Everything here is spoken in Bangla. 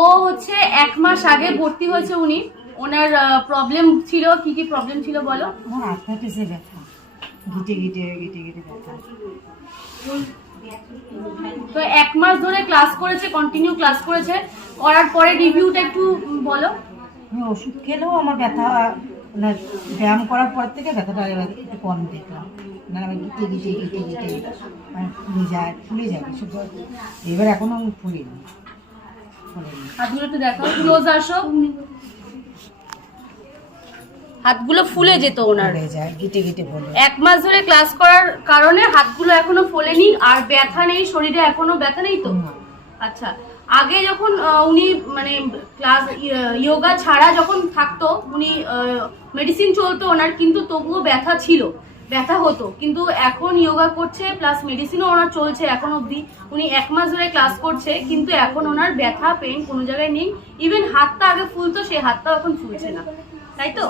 ও হচ্ছে 1 মাস আগে ভর্তি হয়েছে উনি। ওনার প্রবলেম ছিল, কি কি প্রবলেম ছিল বলো? আমার আর্থ্রাইটিসে ব্যথা, গিটে গিটে ব্যথা। তো 1 মাস ধরে ক্লাস করেছে, কন্টিনিউ ক্লাস করেছে, করার পরে রিভিউটা একটু বলো। আমি ওষুধ খেলেও আমার ব্যথা, মানে ব্যায়াম করার পর থেকে ব্যথাটা একটু কম দেখলাম। মানে আমি গিটে মানে ফুলে যায় শুধু। এবার এখনো আমি ফুলিনি। হাতগুলো একটু দেখো, ক্লোজ আসো। হাতগুলো ফুলে যেত ওনার, গিটে বলে। 1 মাস ধরে ক্লাস করার কারণে হাতগুলো এখনো ফোলেনি, আর ব্যথা নেই শরীরে, এখনো ব্যথা নেই তো? আচ্ছা, আগে যখন উনি মানে ক্লাস যোগা ছাড়া যখন থাকতো, উনি মেডিসিন চলতো ওনার, কিন্তু তবুও ব্যথা ছিল, ব্যথা হতো। কিন্তু এখন যোগা করছে প্লাস মেডিসিনও ওনার চলছে এখন অবধি। উনি 1 মাস ধরে ক্লাস করছে, কিন্তু এখন ওনার ব্যথা পেন কোনো জায়গায় নেই। ইভেন হাতটা আগে ফুলতো, সেই হাতটাও এখন ফুলছে না, তাই তো?